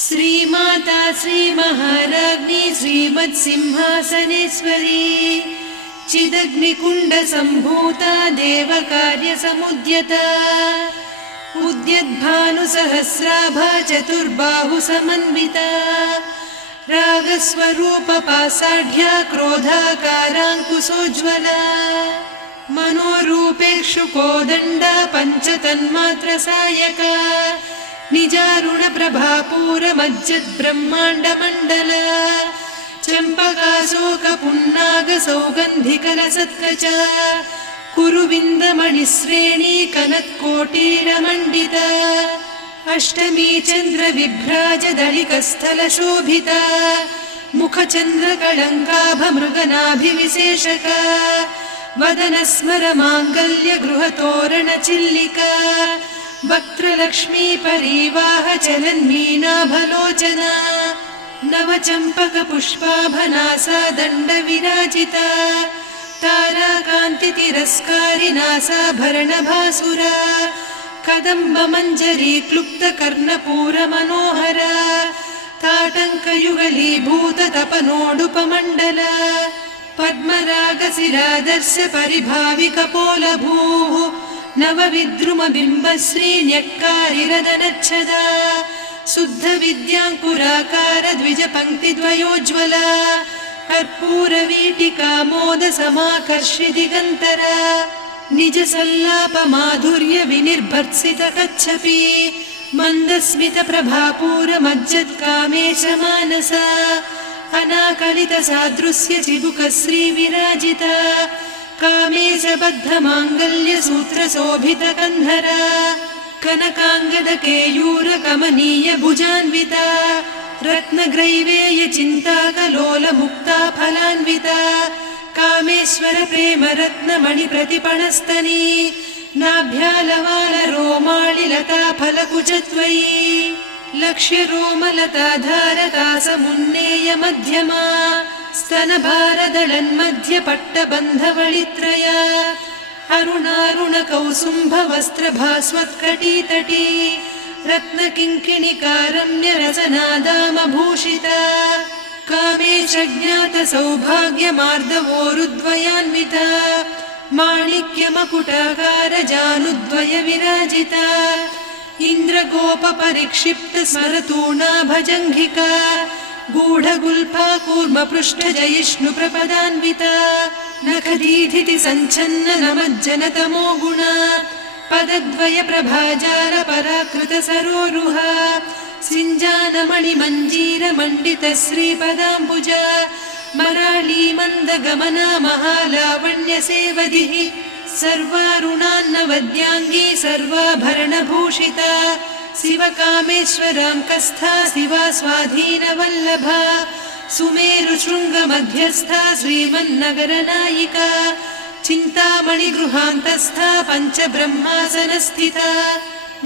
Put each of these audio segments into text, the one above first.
श्रीमाता श्रीमहाराज्ञी श्रीमत्सिंहासनेश्वरी चिदग्निकुण्डसम्भूता देवकार्यसमुद्यता उद्यद्भानुसहस्राभा चतुर्बाहुसमन्विता रागस्वरूपपासाढ्या क्रोधाकाराङ्कुशोज्ज्वला मनोरूपेक्षुकोदण्डा पञ्चतन्मात्रसायका निजारुणप्रभापूरमज्जद्ब्रह्माण्डमण्डला चम्पकाशोकपुन्नागसौगन्धिकलसत्कचा कुरुविन्दमणिश्रेणी कनत्कोटीरमण्डिता अष्टमी चन्द्रविभ्राजदलिकस्थलशोभिता मुखचन्द्रकळङ्काभमृगनाभिविशेषका वदनस्मरमाङ्गल्यगृहतोरणचिल्लिका वक्त्रलक्ष्मी परिवाहचलन्मीनाभलोचना नवचम्पकपुष्पाभनासा दण्डविराजिता ताराकान्तितिरस्कारिनासाभरणभासुरा कदम्बमञ्जरी क्लुप्तकर्णपूरमनोहरा ताटङ्कयुगलीभूततपनोडुपमण्डला पद्मरागशिरादर्श परिभाविकपोलभूः नवविद्रुमबिम्बश्रीन्यक्कारिरदनच्छदा शुद्धविद्याङ्कुराकार द्विजपङ्क्तिद्वयोज्ज्वला कर्पूरवीटिकामोदसमाकर्षि दिगन्तरा निजसल्लापमाधुर्य विनिर्भर्त्सितकच्छपि मन्दस्मितप्रभापूरमज्जत्कामेशमानसा अनाकलितसादृश्य चिबुकश्रीविराजिता कामेशबद्धमाङ्गल्यसूत्रशोभितकन्धरा कनकाङ्गदकेयूरकमनीय भुजान्विता रत्नग्रैवेयचिन्ताकलोलमुक्ता फलान्विता कामेश्वर प्रेमरत्नमणिप्रतिपणस्तनी नाभ्यालवालरोमाळिलता फलकुचत्वयी लक्ष्यरोमलताधारकासमुन्नेय मध्यमा स्तनभारदळन्मध्यपट्टबन्धवळित्रया अरुणारुणकौसुम्भवस्त्रभास्वत्कटीतटी रत्नकिङ्किणिकारम्यरसनादामभूषिता कामेशज्ञातसौभाग्यमार्दवोरुद्वयान्विता माणिक्यमकुटाकारजानुद्वय विराजिता इन्द्रगोपपरिक्षिप्तस्मरतूणाभजङ्घिका गूढगुल्फा कूर्मपृष्ठजयिष्णुप्रपदान्विता नखदीधिति सञ्छन्न नमज्जनतमो गुणा पदद्वयप्रभाजालपराकृतसरोरुहा सिञ्जानमणिमञ्जीरमण्डितश्रीपदाम्बुजा मराळीमन्दगमना महालावण्यसेवधिः सर्वारुणान्नवद्याङ्गी सर्वाभरणभूषिता शिवकामेश्वराङ्कस्था शिवा स्वाधीनवल्लभा सुमेरुशृङ्गमध्यस्था श्रीमन्नगरनायिका चिन्तामणिगृहान्तस्था पञ्चब्रह्मासनस्थिता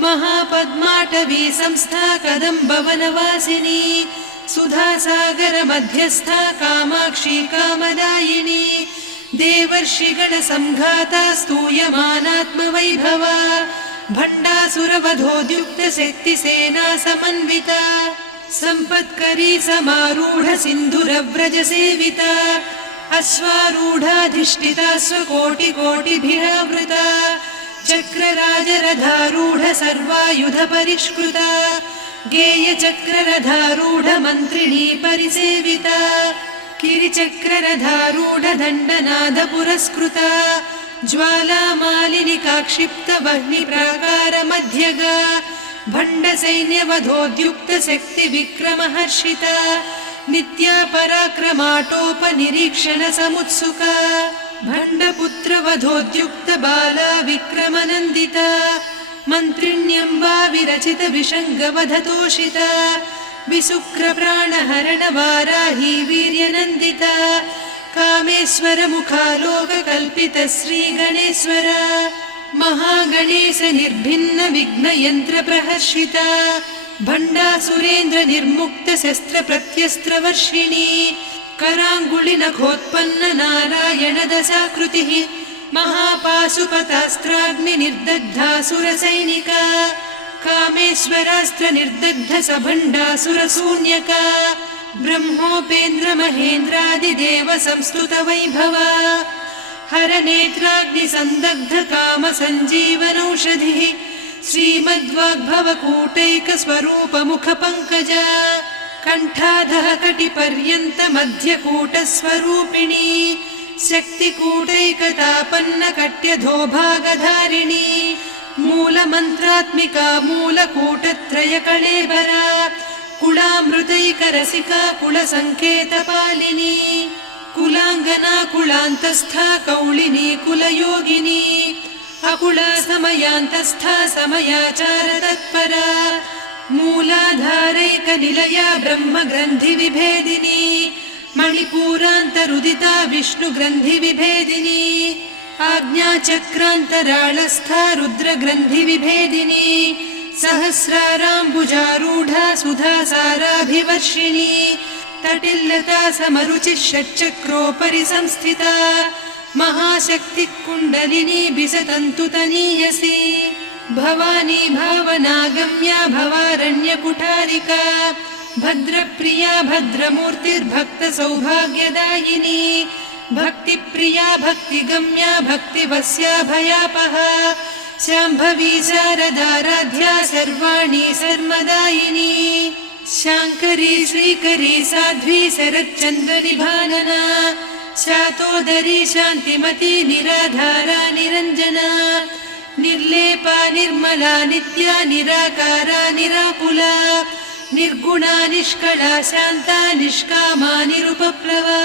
महापद्माटवी संस्था कदम्बवनवासिनी सुधासागरमध्यस्था कामाक्षी कामदायिनी देवर्षिगणसङ्घाता स्तूयमानात्मवैभवा भण्डासुरवधोद्युक्तशक्तिसेना समन्विता सम्पत्करी समारूढ सिन्धुरव्रजसेविता अश्वारूढाधिष्ठिता स्वकोटिकोटिभिरावृता चक्रराजरथारूढ सर्वायुधपरिष्कृता गेयचक्ररथारूढ मन्त्रिणी परिसेविता किरिचक्ररथारूढ दण्डनाद पुरस्कृता ज्वालामालिनिकाक्षिप्तवह्निप्राकारमध्यगा भण्डसैन्यवधोद्युक्तशक्तिविक्रमहर्षिता नित्या पराक्रमाटोपनिरीक्षणसमुत्सुका भण्डपुत्रवधोद्युक्तबाला विक्रमनन्दिता मन्त्रिण्यम्बा विरचितविषङ्गवधतोषिता विशुक्रप्राणहरणवाराही वीर्यनन्दिता कामेश्वरमुखालोककल्पितश्रीगणेश्वरा महागणेशनिर्भिन्नविघ्नयन्त्रप्रहर्षिता भण्डासुरेन्द्रनिर्मुक्तशस्त्रप्रत्यस्त्रवर्षिणी कराङ्गुलिनखोत्पन्ननारायणदशाकृतिः महापाशुपतास्त्राग्निनिर्दग्धासुरसैनिका कामेश्वरास्त्र निर्दग्ध सभण्डासुरशून्यका ब्रह्मोपेन्द्र महेन्द्रादिदेव संस्तुत वैभवा हरनेत्राग्नि संदग्ध काम सञ्जीवनौषधिः श्रीमद्वाग्भवकूटैक स्वरूप मुख पंकजा कण्ठाधः कटिपर्यन्त मध्यकूट स्वरूपिणी शक्तिकूटैकतापन्न कट्यधोभागधारिणी मूलमन्त्रात्मिका मूलकूटत्रय कळेबरा कुलामृतैकरसिका कुलसङ्केतपालिनी कुलाङ्गना कुलान्तस्था कौलिनी कुलयोगिनी अकुला समयान्तस्था समयाचार तत्परा मूलाधारैकनिलया ब्रह्मग्रन्थि विभेदिनी मणिपूरान्तरुदिता विष्णुग्रन्थि विभेदिनी आज्ञाचक्रान्तराळस्था रुद्रग्रन्थि विभेदिनी सहस्राराम्बुजारूढा सुधासाराभिवर्षिणी तटिल्लता समरुचिः षट्चक्रोपरि संस्थिता महाशक्ति कुण्डलिनी बिसतन्तुतनीयसी भवानी भावनागम्या भवारण्यकुठारिका भद्रप्रिया भद्रमूर्तिर्भक्त सौभाग्यदायिनी भक्तिप्रिया भक्तिगम्या भक्तिवस्या भयापहा शाम्भवी शारदाराध्या सर्वाणि सर्वदायिनी शाङ्करी श्रीकरी साध्वी शरच्चन्द्रनिभानना शातोदरी शान्तिमती निराधारा निरञ्जना निर्लेपा निर्मला नित्या निराकारा निराकुला निर्गुणा निष्कला शान्ता निष्कामा निरुपप्लवा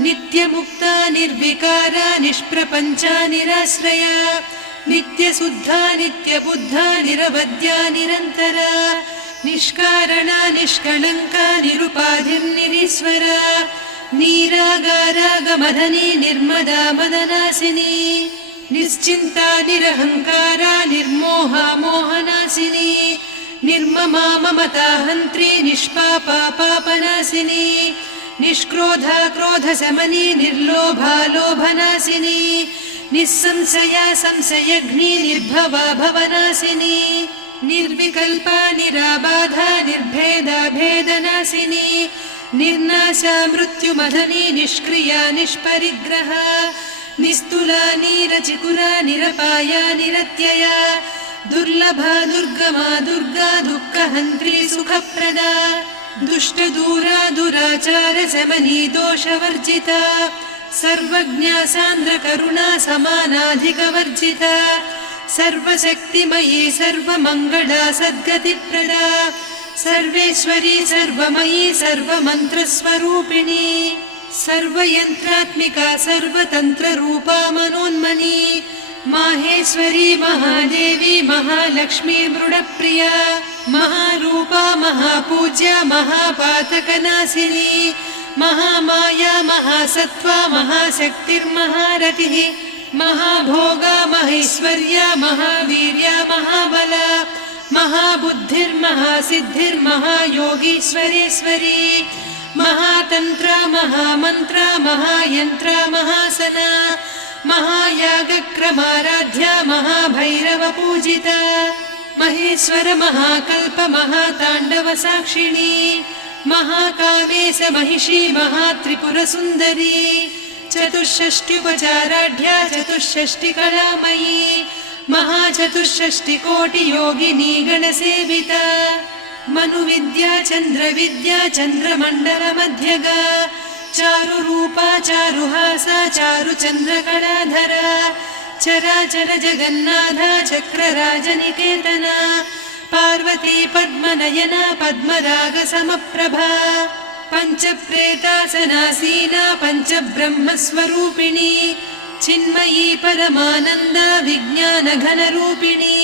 नित्यमुक्ता निर्विकारा निष्प्रपञ्चा निराश्रया नित्यशुद्धा नित्यबुद्धा निरवद्या निरन्तरा निष्कारणा निष्कलङ्का निरुपाधिर्निरीश्वरा नीरागारागमदनी निर्मदा मदनासिनी निश्चिन्ता निरहङ्कारा निर्मोहा मोहनासिनी निर्ममा ममता हन्त्री निष्पापा पापनासिनी निष्क्रोधा क्रोधशमनी निर्लोभा लोभनासिनी निस्संशया संशयघ्नी निर्भवा भवनासिनी निर्विकल्पा निराबाधा निर्भेदा भेदनासिनी निर्नाशा मृत्युमदनी निष्क्रिया निष्परिग्रहा निस्तुला निरचिकुरा निरपाया निरत्यया दुर्लभा दुर्गमा दुर्गा दुःखहन्त्री सुखप्रदा दुष्टदूरा दुराचार शमनी दोषवर्जिता सर्वज्ञा सान्द्रकरुणा समानाधिकवर्जिता सर्वशक्तिमयी सर्वमङ्गला सद्गतिप्रदा सर्वेश्वरी सर्वमयी सर्वमन्त्रस्वरूपिणी सर्वयन्त्रात्मिका सर्वतन्त्ररूपा मनोन्मनी माहेश्वरी महादेवी महालक्ष्मी मृडप्रिया महारूपा महापूज्या महापातकनाशिनी महामाया महासत्त्वा महाशक्तिर्महारतिः महाभोगा महेश्वर्या महावीर्या महाबला महाबुद्धिर्महासिद्धिर्महायोगीश्वरेश्वरी महातन्त्रा महामन्त्रा महायन्त्रा महासना महायागक्रमाराध्या महाभैरवपूजिता महेश्वर महाकल्प महाताण्डव साक्षिणी महाकामेश महिषी महात्रिपुरसुन्दरी चतुष्षष्ट्युपचाराढ्या चतुष्षष्टिकलामयी महाचतुष्षष्टिकोटियोगिनी गणसेविता मनुविद्या चन्द्रविद्या चन्द्रमण्डलमध्यगा चारुरूपा चारुहासा चारुचन्द्रकलाधरा चराचर जगन्नाथा चक्रराजनिकेतना पार्वती पद्मनयना पद्मरागसमप्रभा पञ्चप्रेतासनासीना पञ्चब्रह्मस्वरूपिणी चिन्मयी परमानन्दा विज्ञानघनरूपिणी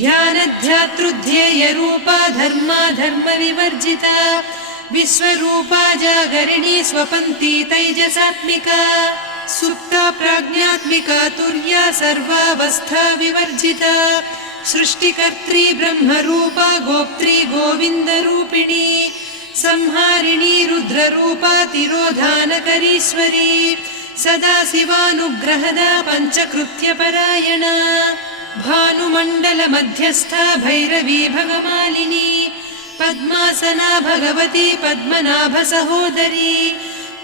ध्यानध्यातृध्येयरूपा धर्मा धर्मविवर्जिता विश्वरूपा जागरिणी स्वपन्ती तैजसात्मिका सुप्ता प्राज्ञात्मिका तुर्या सर्वावस्था विवर्जिता सृष्टिकर्त्री ब्रह्मरूपा गोप्त्री गोविन्दरूपिणी संहारिणी रुद्ररूपा तिरोधानकरीश्वरी सदा शिवानुग्रहदा पञ्चकृत्यपरायणा भानुमण्डलमध्यस्था भैरवी भगमालिनी पद्मासना भगवती पद्मनाभसहोदरी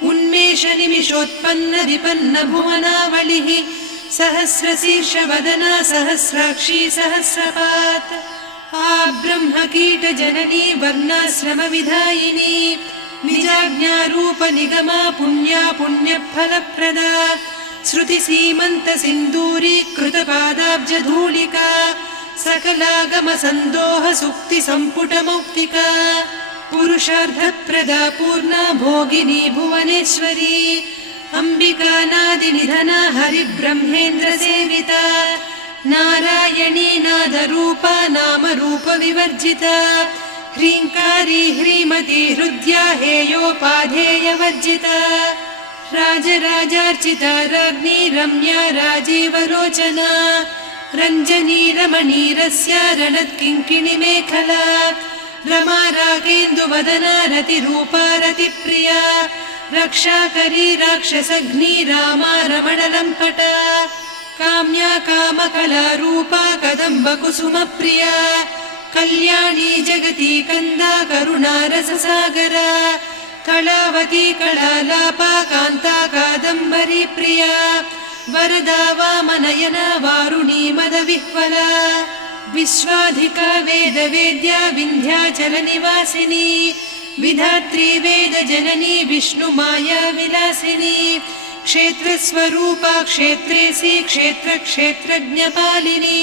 उन्मेषनिमिषोत्पन्न विपन्न भुवनावलिः सहस्रशीर्षवदना सहस्राक्षी सहस्रपात् आब्रह्मकीटजननी वर्णाश्रमविधायिनी निजाज्ञारूपनिगमा पुण्या पुण्यफलप्रदा श्रुतिसीमन्तसिन्दूरीकृतपादाब्जधूलिका सकलागमसन्दोहसुक्तिसम्पुटमौक्तिका पुरुषार्थप्रदा पूर्णा भोगिनी भुवनेश्वरी अम्बिकानादिनिधना हरिब्रह्मेन्द्रसेविता नारायणी नादरूपा नामरूपविवर्जिता ह्रीङ्कारी ह्रीमती हृद्या हेयोपाधेयवर्जिता राजराजार्चिता राज्ञी रम्या राजीवलोचना रञ्जनी रमणीरस्य रणत्किङ्किणिमेखला रमा रागेन्दुवदना रतिरूपा रतिप्रिया रक्षाकरी राक्षसघ्नी रामा रमणलम्पटा काम्या कामकलारूपा कदम्बकुसुमप्रिया कल्याणी जगती कन्दा करुणा रससागरा कलावती कलालापा कान्ता कादम्बरी प्रिया वरदा वामनयना वारुणी मदविह्वला विश्वाधिका वेदवेद्या विन्ध्याचलनिवासिनी विधात्री वेदजननी विष्णुमाया विलासिनी क्षेत्रस्वरूपा क्षेत्रेसी क्षेत्रक्षेत्रज्ञपालिनी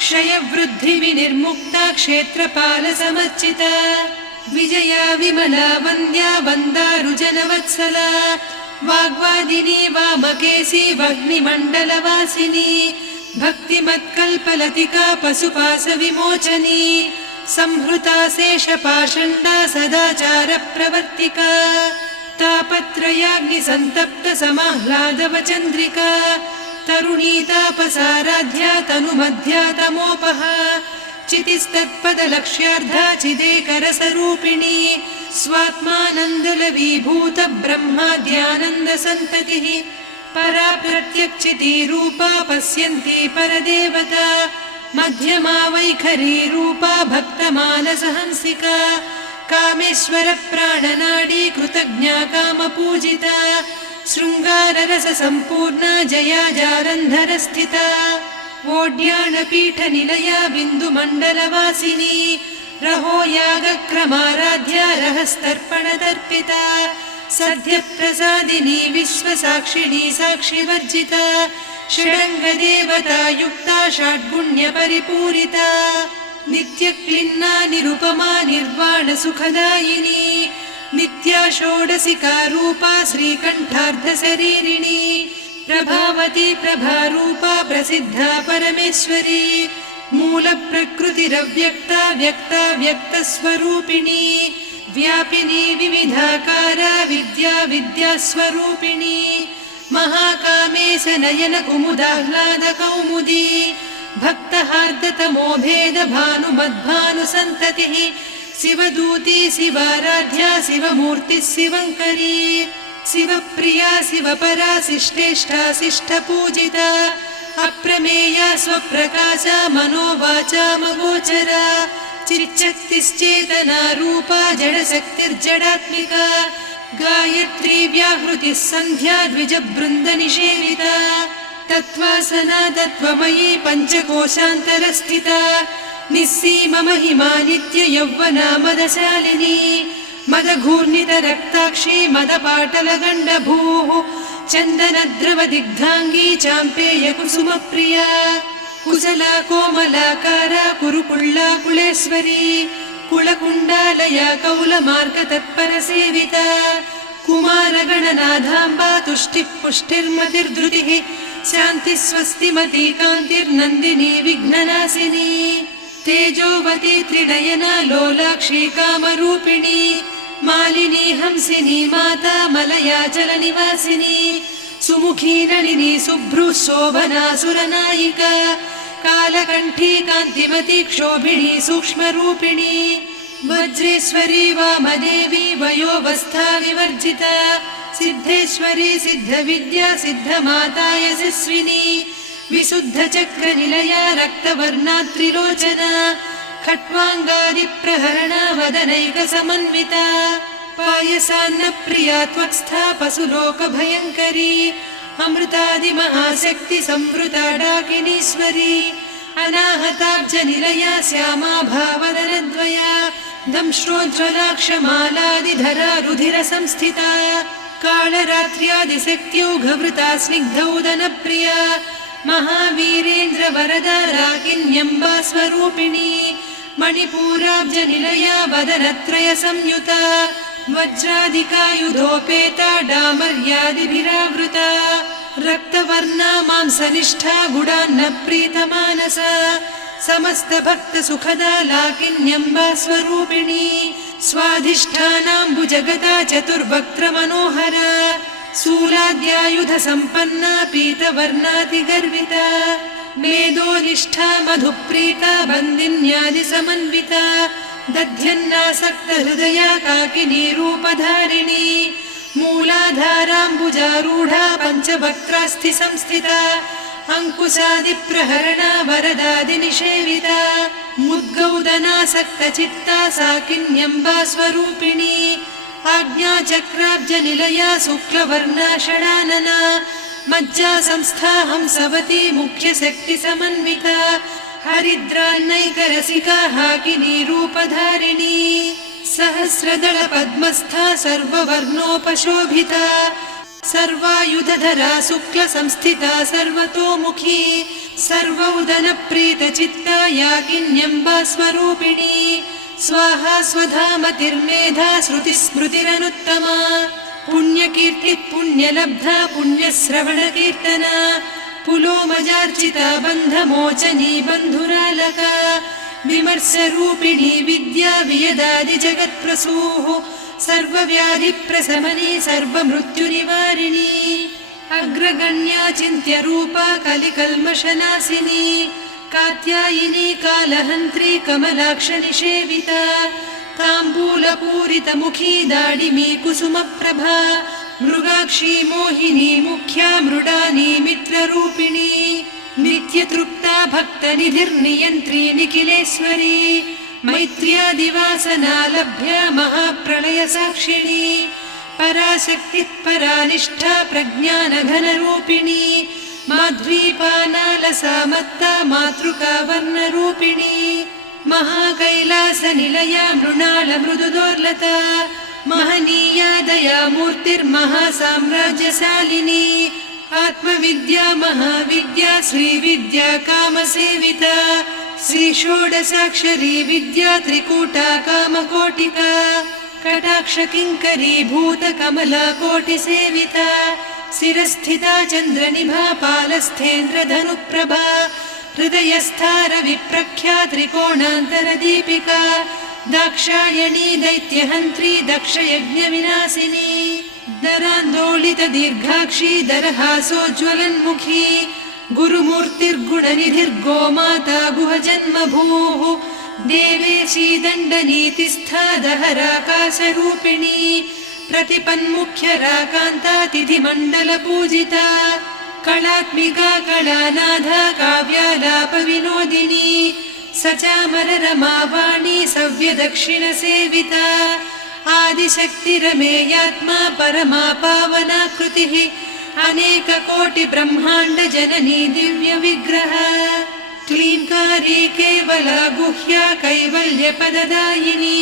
क्षयवृद्धिविनिर्मुक्ता क्षेत्रपालसमर्चिता विजया विमला वन्द्या वन्दारुजनवत्सला वाग्वादिनी वामकेशी वह्निमण्डलवासिनी भक्तिमत्कल्पलतिका पशुपाशविमोचनी संहृता शेषपाषण्डा सदाचारप्रवर्तिका तापत्रयाग्निसन्तप्त समाह्लादवचन्द्रिका तरुणी तापसाराध्या तनुमध्या तमोपहा चितिस्तत्पदलक्ष्यार्धा चिदेकरसरूपिणी स्वात्मानन्दलवीभूत ब्रह्माद्यानन्दसन्ततिः परा प्रत्यक्षिती रूपा पश्यन्ती परदेवता मध्यमा वैखरी रूपा भक्तमानसहंसिका कामेश्वर प्राणनाडी कृतज्ञा कामपूजिता शृङ्गाररससम्पूर्णा जया जालन्धरस्थिता वोड्याणपीठनिलया बिन्दुमण्डलवासिनी रहो यागक्रमाराध्या रहस्तर्पणतर्पिता सद्यप्रसादिनी विश्वसाक्षिणी साक्षिवर्जिता षडङ्गदेवता युक्ता षड्गुण्यपरिपूरिता नित्यक्लिन्ना निरुपमा निर्वाणसुखदायिनी नित्या षोडशिका रूपा श्रीकण्ठार्धशरीरिणी प्रभावती प्रभारूपा प्रसिद्धा परमेश्वरी मूलप्रकृतिरव्यक्ता व्यक्ता व्यक्तस्वरूपिणी व्यापिनी विविधाकारा विद्या विद्यास्वरूपिणी महाकामेश नयन कुमुदाह्लाद कौमुदी भक्तहार्दतमो भेद भानुमद्भानुसन्ततिः शिवदूती शिवाराध्या शिवमूर्तिः शिवङ्करी शिवप्रिया शिवपरा शिष्टेष्टा शिष्टपूजिता अप्रमेया स्वप्रकाशा मनोवाचामगोचरा चिच्चक्तिश्चेतना रूपा जडशक्तिर्जडात्मिका गायत्री व्याहृतिः सन्ध्या द्विजबृन्दनिषेविता तत्त्वासना तत्त्वमयी पञ्चकोशान्तरस्थिता निस्सीममहिमा नित्ययौवना मदशालिनी मदघूर्णितरक्ताक्षी मदपाटलगण्डभूः चन्दनद्रवदिग्धाङ्गी चाम्पेयकुसुमप्रिया कुशला कोमलाकारा कुरुकुल्ला कुलेश्वरी कुलकुण्डालया कौलमार्गतत्परसेविता कुमारगणनाथाम्बा तुष्टिः पुष्टिर्मतिर्धृतिः शान्तिस्वस्तिमती कान्तिर्नन्दिनी विघ्ननाशिनी तेजोवती त्रिनयना लोलाक्षी कामरूपिणी मालिनी हंसिनी माता मलयाचलनिवासिनी सुमुखी नलिनी शुभ्रुः शोभना सुरनायिका कालकण्ठी कान्तिमती क्षोभिणी सूक्ष्मरूपिणी वज्रेश्वरी वामदेवी वयोवस्था विवर्जिता सिद्धेश्वरी सिद्धविद्या सिद्धमाता यशस्विनी विशुद्धचक्रनिलया रक्तवर्णा त्रिलोचना खट्वाङ्गादिप्रहरणा वदनैकसमन्विता पायसान्नप्रिया त्वक्स्था पशुलोकभयङ्करी अमृतादिमहाशक्तिसंवृता डाकिनीश्वरी अनाहताब्जनिलया श्यामा भावदनद्वया दंश्रोज्ज्वलाक्षमालादिधरा रुधिरसंस्थिता कालरात्र्यादिशक्त्यौघवृता स्निग्धौदनप्रिया महावीरेन्द्रवरदा राकिन्यम्बा स्वरूपिणी मणिपूराब्जनिलया वदनत्रयसंयुता वज्रादिकायुधोपेता डामर्यादिभिरावृता रक्तवर्णा मांसनिष्ठा गुडान्नप्रीतमानसा समस्तभक्तसुखदा लाकिन्यम्बा स्वरूपिणी स्वाधिष्ठानाम्बुजगदा चतुर्वक्त्रमनोहरा शूलाद्यायुधसम्पन्ना पीतवर्णातिगर्विता मेदोनिष्ठा मधुप्रीता बन्दिन्यादिसमन्विता दध्यन्नासक्तहृदया काकिनीरूपधारिणी मूलाधाराम्बुजारूढा पञ्चवक्त्रास्थिसंस्थिता अङ्कुशादिप्रहरणा वरदादिनिषेविता मुद्गौदनासक्तचित्ता साकिन्यम्बा स्वरूपिणी आज्ञाचक्राब्जनिलया शुक्लवर्णा षडानना मज्जा संस्था हंसवती मुख्यशक्तिसमन्विता हरिद्रान्नैकरसिका हाकिनीरूपधारिणी सहस्रदलपद्मस्था सर्ववर्णोपशोभिता सर्वायुधधरा शुक्लसंस्थिता सर्वतोमुखी सर्वौदनप्रीतचित्ता याकिन्यम्बा स्वरूपिणी स्वाहा स्वधामतिर्मेधा श्रुतिस्मृतिरनुत्तमा पुण्यकीर्तिः पुण्यलब्धा पुण्यश्रवणकीर्तना पुलोमजार्चिता बन्धमोचनी बन्धुरालका विमर्शरूपिणी विद्या वियदादिजगत्प्रसूः सर्वव्याधिप्रशमनी सर्वमृत्युनिवारिणी अग्रगण्या चिन्त्यरूपा कलिकल्मषनाशिनी कात्यायिनी कालहन्त्री कमलाक्षनिषेविता ताम्बूलपूरितमुखी दाडिमी कुसुमप्रभा मृगाक्षी मोहिनी मुख्या मृडानी मित्ररूपिणी नित्यतृप्ता भक्तनिधिर्नियन्त्री निखिलेश्वरी मैत्र्यादिवासना लभ्या महाप्रलयसाक्षिणी पराशक्तिः परानिष्ठा प्रज्ञानघनरूपिणी माध्वीपानालसामत्ता मातृका वर्णरूपिणी महाकैलासनिलया मृणालमृदुदोर्लता महनीया दयामूर्तिर्महासाम्राज्यशालिनी आत्मविद्या महाविद्या श्रीविद्या कामसेविता श्रीषोडशाक्षरी विद्या त्रिकूटा कामकोटिका कटाक्षकिङ्करी भूतकमला कोटिसेविता शिरस्थिता चन्द्रनिभा पालस्थेन्द्रधनुप्रभा हृदयस्था रविप्रख्या त्रिकोणान्तरदीपिका दाक्षायणी दैत्यहन्त्री दक्षयज्ञविनाशिनी दरान्दोलितदीर्घाक्षी दरहासोज्ज्वलन्मुखी गुरुमूर्तिर्गुणनिधिर्गोमाता गुहजन्मभूः देवेशी दण्डनीतिस्था दहराकाशरूपिणी प्रतिपन्मुख्यराकान्ता तिथिमण्डलपूजिता कलात्मिका कलानाथा काव्यालापविनोदिनी सचामररमावाणी सव्यदक्षिणसेविता आदिशक्तिरमेयात्मा परमा पावनाकृतिः अनेककोटिब्रह्माण्डजननी दिव्यविग्रह क्लींकारी केवला गुह्या कैवल्यपददायिनी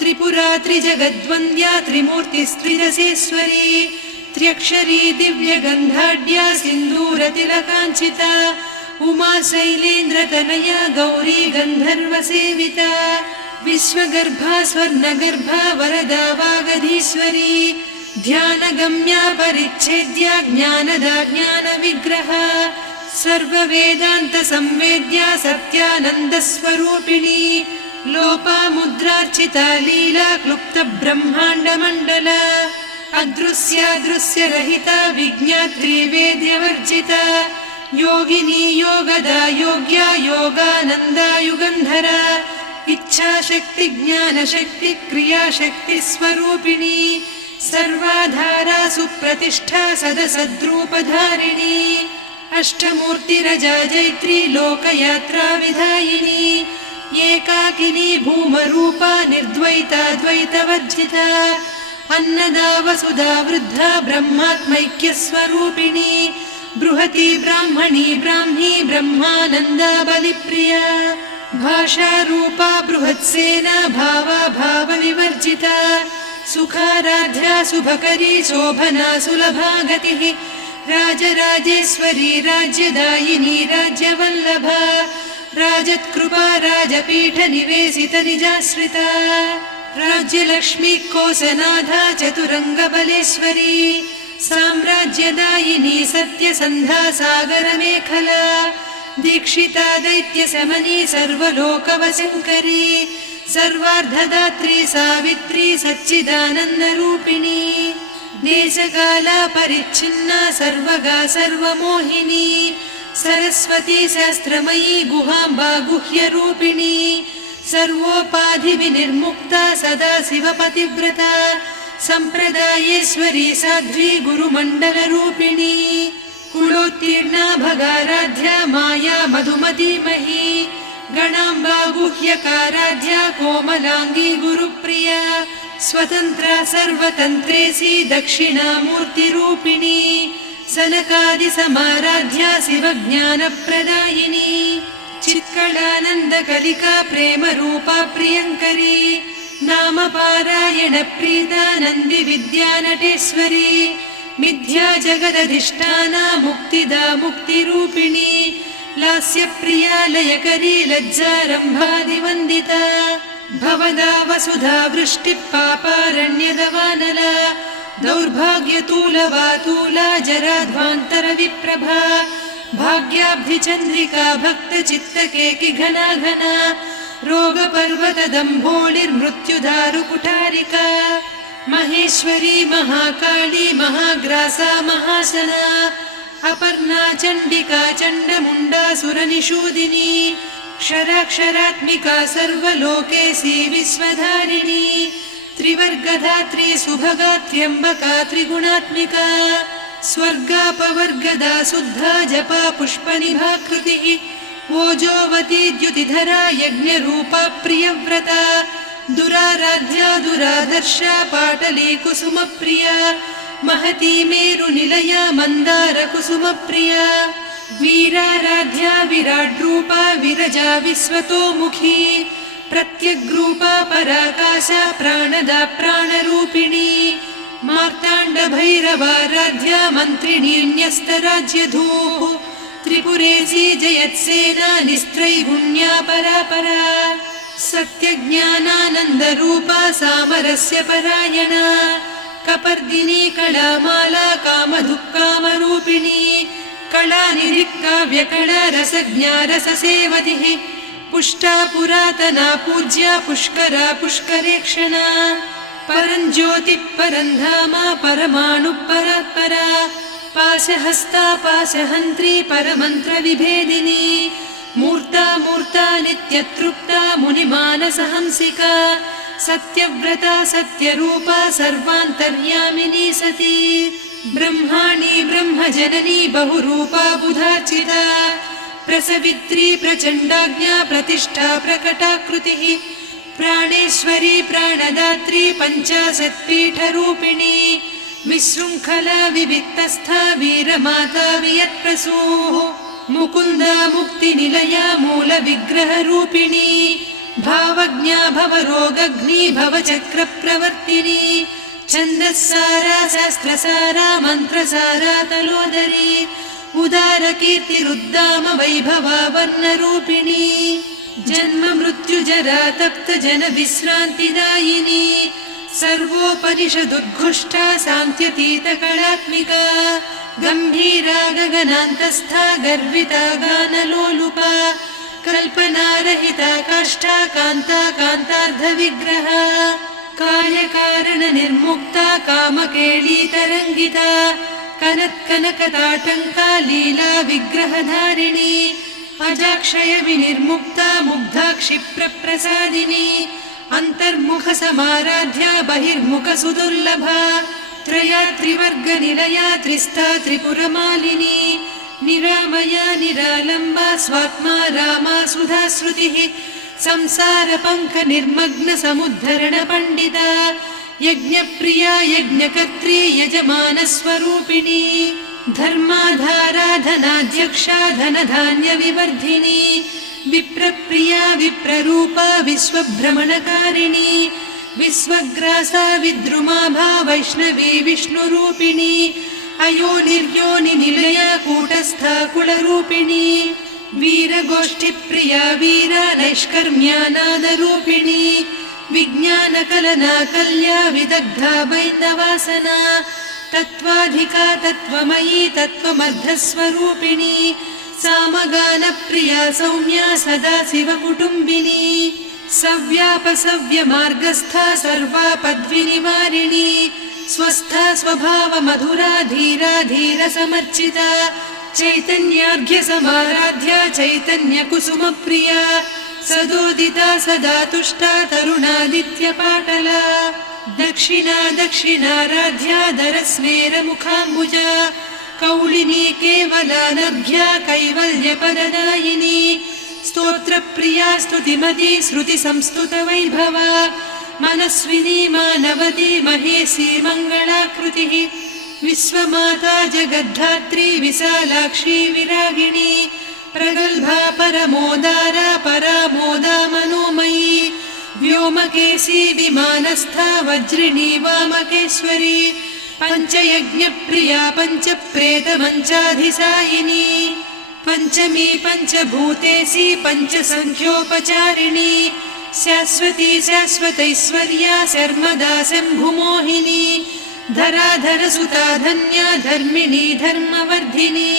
त्रिपुरा त्रिजगद्वन्द्या त्रिमूर्तिस्त्रिदशेश्वरी त्र्यक्षरी दिव्यगन्धाढ्या सिन्दूरतिलकाञ्चिता उमा शैलेन्द्रतनया गौरी गन्धर्वसेविता विश्वगर्भा स्वर्णगर्भा वरदा वागधीश्वरी ध्यानगम्या परिच्छेद्या ज्ञानदा ज्ञानविग्रहा सर्ववेदान्तसंवेद्या सत्यानन्दस्वरूपिणी लोपामुद्रार्चिता लीला क्लुप्तब्रह्माण्डमण्डला अदृश्यादृश्यरहिता विज्ञात्री वेद्यवर्जिता योगिनी योगदा योग्या योगानन्दा युगन्धरा इच्छाशक्ति ज्ञानशक्ति क्रियाशक्ति स्वरूपिणी सर्वाधारा सुप्रतिष्ठा सदसद्रूपधारिणी अष्टमूर्तिरजा जैत्री लोकयात्रा विधायिनी एकाकिनी भूमरूपा निर्द्वैता द्वैतवर्जिता अन्नदा वसुधा वृद्धा ब्रह्मात्मैक्यस्वरूपिणी बृहती ब्राह्मणी ब्राह्मी ब्रह्मानन्दा बलिप्रिया भाषारूपा बृहत्सेना भावा भावविवर्जिता सुखाराध्या शुभकरी शोभना सुलभा गतिः राजराजेश्वरी राज्यदायिनी राज्यवल्लभा राजत्कृपा राजपीठनिवेशित निजाश्रिता राज्यलक्ष्मी कोसनाधा चतुरङ्गबलेश्वरी साम्राज्यदायिनी सत्यसन्धा सागरमेखला दीक्षिता दैत्यशमनी सर्वलोकवशङ्करी सर्वार्धदात्री सावित्री सच्चिदानन्दरूपिणी देशकाला परिच्छिन्ना सर्वगा सर्वमोहिनी सरस्वती शास्त्रमयी गुहाम्बा गुह्यरूपिणी सर्वोपाधिविनिर्मुक्ता सदा शिवपतिव्रता सम्प्रदायेश्वरी साध्वी गुरुमण्डलरूपिणी कुलोत्तीर्णा भगाराध्या माया मधुमतीमही गणाम्बा गुह्यकाराध्या कोमलाङ्गी गुरुप्रिया स्वतन्त्रा सर्वतन्त्रेसी दक्षिणामूर्तिरूपिणी सनकादिसमाराध्या शिवज्ञानप्रदायिनी चित्कलानन्दकलिका प्रेमरूपा प्रियङ्करी नामपारायणप्रीता नन्दिविद्यानटेश्वरी मिथ्या जगदधिष्ठाना मुक्तिदा मुक्तिरूपिणी लास्यप्रिया लयकरी लज्जारम्भादिवन्दिता भवदा वसुधा वृष्टिः पापारण्यदवानला दौर्भाग्यतूलवातूला जराध्वान्तरविप्रभा भाग्याब्धिचन्द्रिका भक्तचित्तकेकि घना घना रोगपर्वतदम्भोळिर्मृत्युदारुकुठारिका महेश्वरी महाकाली महाग्रासा महाशना अपर्णा चण्डिका चण्डमुण्डा सुरनिषूदिनी क्षराक्षरात्मिका सर्वलोकेशी विश्वधारिणी त्रिवर्गधात्री सुभगा त्र्यम्बका त्रिगुणात्मिका स्वर्गापवर्गदा शुद्धा जपा पुष्पनिभाकृतिः ओजोवती द्युतिधरा यज्ञरूपा प्रियव्रता दुराराध्या दुरादर्शा पाटली कुसुमप्रिया महती मेरुनिलया मन्दारकुसुमप्रिया वीराराध्या विराड्रूपा विरजा विश्वतोमुखी प्रत्यग्रूपा पराकाशा प्राणदा प्राणरूपिणी मार्ताण्डभैरवाराध्या मन्त्रिणीन्यस्तराज्यधूः त्रिपुरेशी जयत्सेना निस्त्रैगुण्या परापरा सत्यज्ञानानन्दरूपा सामरस्य परायणा कपर्दिनी कलामाला कामधुक्कामरूपिणी कलानिधिकाव्यकला रसज्ञा रससेवतिः पुष्टा पुरातना पूज्या पुष्करा पुष्करेक्षणा परञ्ज्योतिः परन्धामा परमाणुः परात्परा पाशहस्ता पाशहन्त्री परमन्त्रविभेदिनी मूर्ता मूर्ता नित्यतृप्ता मुनिमानसहंसिका सत्यव्रता सत्यरूपा सर्वान्तर्यामिनी सती ब्रह्माणी ब्रह्मजननी बहुरूपा बुधार्चिता प्रसवित्री प्रचण्डाज्ञा प्रतिष्ठा प्रकटाकृतिः प्राणेश्वरी प्राणदात्री पञ्चाशत्पीठरूपिणी विशृङ्खला विविक्तस्था वीरमाता वियत्प्रसूः मुकुन्दा मुक्तिनिलया मूलविग्रहरूपिणी भावज्ञा भवरोगग्नी भवचक्रप्रवर्तिनी छन्दस्सारा शास्त्रसारा मन्त्रसारा तलोदरी उदारकीर्तिरुद्दाम वैभवा वर्णरूपिणी जन्म मृत्युजरा तप्त जन विश्रान्तिदायिनी सर्वोपनिषदुद्घुष्टा सान्त्यतीतकलात्मिका गम्भीरा गगनान्तस्था गर्विता गानलोलुपा कल्पनारहिता काष्ठा कान्ता कान्तार्धविग्रहा कार्यकारणनिर्मुक्ता कामकेळीतरङ्गिता कनत्कनकताटङ्का लीला विग्रहधारिणी अजाक्षय विनिर्मुक्ता मुग्धा क्षिप्रप्रसादिनी अन्तर्मुखसमाराध्या बहिर्मुखसुदुर्लभा त्रया त्रिवर्गनिलया त्रिस्ता त्रिपुरमालिनी निरामया निरालम्बा स्वात्मा रामा सुधा श्रुतिः संसारपङ्क निर्मग्न समुद्धरण पण्डिता यज्ञप्रिया यज्ञकर्त्री यजमानस्वरूपिणी धर्माधाराधनाध्यक्षा धनधान्य विवर्धिनी विप्रप्रिया विप्ररूपा विश्वभ्रमणकारिणी विश्वग्रासा विद्रुमाभा वैष्णवी विष्णुरूपिणी अयोनिर्योनि निलया कूटस्था कुलरूपिणी वीरगोष्ठिप्रिया वीरा नैष्कर्म्यानादरूपिणी विज्ञानकलना कल्या विदग्धा वैन्दवासना तत्त्वाधिका तत्त्वमयी तत्त्वमर्धस्वरूपिणी सामगानप्रिया सौम्या सदा शिवकुटुम्बिनी सव्यापसव्यमार्गस्था सर्वापद्विनिवारिणी स्वस्था स्वभावमधुरा धीरा धीरसमर्चिता चैतन्यार्घ्यसमाराध्या चैतन्यकुसुमप्रिया सदोदिता सदा तुष्टा तरुणादित्यपाटला दक्षिणा दक्षिणाराध्या दरस्मेरमुखाम्बुजा कौलिनी केवलानर्घ्या कैवल्यपददायिनी स्तोत्रप्रिया स्तुतिमती श्रुतिसंस्तुतवैभवा मनस्विनी मानवती महेशी मङ्गलाकृतिः विश्वमाता जगद्धात्री विशालाक्षी विरागिणी प्रगल्भा परमोदारा परामोदा मनोमयी व्योमकेशी विमानस्था वज्रिणी वामकेश्वरी पञ्चयज्ञप्रिया पञ्चप्रेतमञ्चाधिसायिनी पञ्चमी पञ्चभूतेशी पञ्चसङ्ख्योपचारिणी शाश्वती शाश्वतैश्वर्या शर्मदा शम्भुमोहिनी धराधरसुता धन्या धर्मिणी धर्मवर्धिनी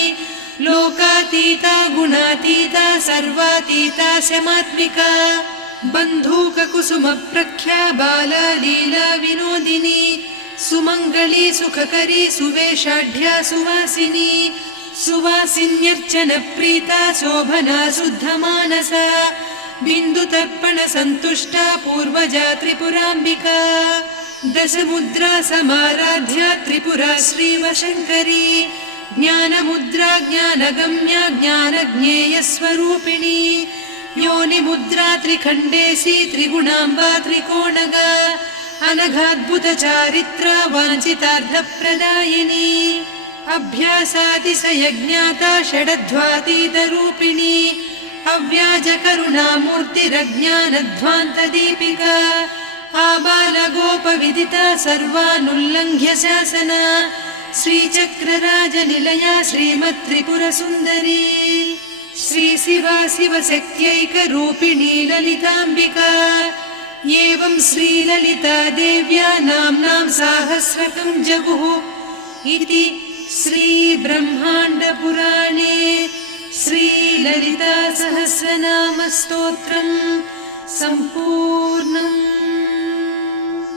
लोकातीता गुणातीता सर्वातीता शमात्मिका बन्धूककुसुमप्रख्या बाला लीला विनोदिनी सुमङ्गली सुखकरी सुवेशाढ्या सुवासिनी सुवासिन्यर्चनप्रीता शोभना शुद्धमानसा बिन्दुतर्पणसन्तुष्टा पूर्वजा त्रिपुराम्बिका दशमुद्रा समाराध्या त्रिपुरा श्रीवशङ्करी ज्ञानमुद्रा ज्ञानगम्या ज्ञानज्ञेयस्वरूपिणी योनिमुद्रा त्रिखण्डेशी त्रिगुणाम्बा त्रिकोणगा अनघाद्भुतचारित्रा वाञ्छितार्थप्रदायिनी अभ्यासातिशयज्ञाता षडध्वातीतरूपिणी अव्याजकरुणामूर्तिरज्ञानध्वान्तदीपिका आबालगोपविदिता सर्वानुल्लङ्घ्य शासना श्रीचक्रराजनिलया श्रीमत्त्रिपुरसुन्दरी श्रीशिवा शिवशक्त्यैकरूपिणी ललिताम्बिका एवं श्रीललिता देव्या नाम्नां साहस्रकं जगुः इति श्रीब्रह्माण्डपुराणे श्रीललिता सहस्रनामस्तोत्रम् सम्पूर्णम्।